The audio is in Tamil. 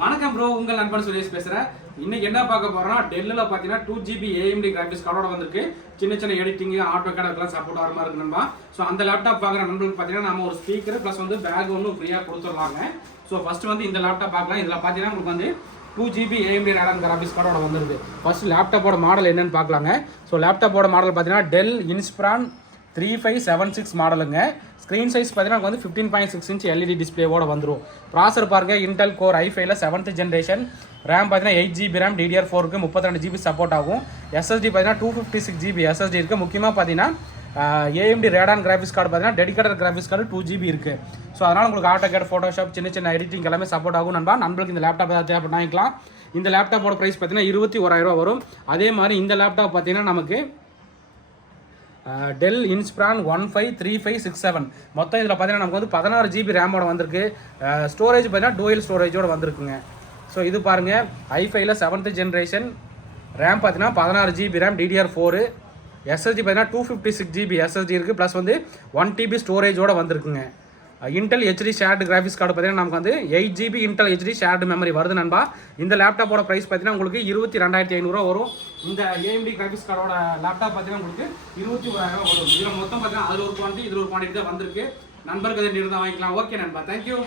வணக்கம் ப்ரோ, உங்கள் நண்பன் சுரேஷ் பேசுகிறேன். இன்னைக்கு என்ன பார்க்க போறோம்னா, டெல்லில் பார்த்தீங்கன்னா 2GB AMD கிராஃபிக்ஸ் கார்டோட வந்திருக்கு. சின்ன சின்ன எடிட்டிங் ஆட்டோகேட் அதெல்லாம் சப்போர்ட் ஆகிற மாதிரி இருக்குன்னா, ஸோ அந்த லேப்டாப் பார்க்குற நண்பர்களுக்கு பார்த்தீங்கன்னா நம்ம ஒரு ஸ்பீக்கர் ப்ளஸ் வந்து பேக் ஒன்று ஃப்ரீயாக கொடுத்துடலாங்க. ஸோ ஃபர்ஸ்ட் வந்து இந்த லேப்டாப் பார்க்கலாம். இதில் பார்த்தீங்கன்னா உங்களுக்கு வந்து 2GB AMD RADON கிராஃபிக்ஸ் கார்டோட வந்துருக்கு. ஃபர்ஸ்ட் லேப்டாப்போட மாடல் என்னன்னு பார்க்கலாங்க. ஸோ லேப்டாப்போட மாடல் பார்த்தீங்கன்னா டெல் INSPIRON 3576 மாடலுங்க. ஸ்க்ரீன் சைஸ் பார்த்தீங்கன்னா வந்து 15.6 இன்ச் LED டிஸ்பிளேவோட வந்துடும். ப்ராசர் பாருங்க இன்டெல் கோர் i5ல 7th ஜென்ரேஷன். ரேம் பார்த்தீங்கன்னா 8GB ரேம், DDR4க்கு 32GB சப்போர்ட் ஆகும். SSD பார்த்தீங்கன்னா 256GB SSD இருக்குது. முக்கியமாக பார்த்தீங்கன்னா AMD RADON கிராஃபிக்ஸ் கார்டு பார்த்தீங்கன்னா டெடிகேட்டட் கிராஃபிக்ஸ் கார்டு 2GB இருக்குது. ஸோ அதனால் உங்களுக்கு ஆட்டோகேட், ஃபோட்டோஷாப், சின்ன சின்ன எடிட்டிங் எல்லாமே சப்போர்ட் ஆகும். நம்மளுக்கு இந்த லேப்டாப் ஏதாவது தேவைப்பட்டு வாங்கிக்கலாம். இந்த லேப்டாப்போட ப்ரைஸ் பார்த்தீங்கன்னா 21,000 வரும். அதே மாதிரி இந்த லேப்டாப் பார்த்தீங்கன்னா நமக்கு டெல் INSPIRON 153567 மொத்தம் இதில் பார்த்தீங்கன்னா நமக்கு வந்து 16GB ரேமோட வந்திருக்கு. ஸ்டோரேஜ் பார்த்தீங்கன்னா டூயல் ஸ்டோரேஜோட வந்திருக்குங்க. ஸோ இது பாருங்கள் i5ல 7th ஜென்ரேஷன். ரேம் பார்த்தீங்கன்னா 16GB ரேம், DDR4. SSD பார்த்தீங்கன்னா 256GB SSD இருக்குது. ப்ளஸ் வந்து 1TB ஸ்டோரேஜோட வந்திருக்குங்க. Intel HD shared graphics card பார்த்தீங்கன்னா நமக்கு வந்து 8GB Intel HD shared memory வருது நண்பா. இந்த லேப்டாப்போட ப்ரைஸ் பார்த்தீங்கன்னா உங்களுக்கு 22,500 வரும். இந்த AMD கிராஃபிக்ஸ் கார்டோட லேப்டாப் பார்த்தீங்கன்னா உங்களுக்கு 21,000 வரும். இதில் மொத்தம் பார்த்தீங்கன்னா அதில் ஒரு குவான்டிட்டி, இதில் ஒரு குவான்டிட்டி தான் வந்திருக்கு. நண்பருக்கு அதை நிறுத்த வாங்கிக்கலாம். ஓகே நண்பா, தேங்க்யூ.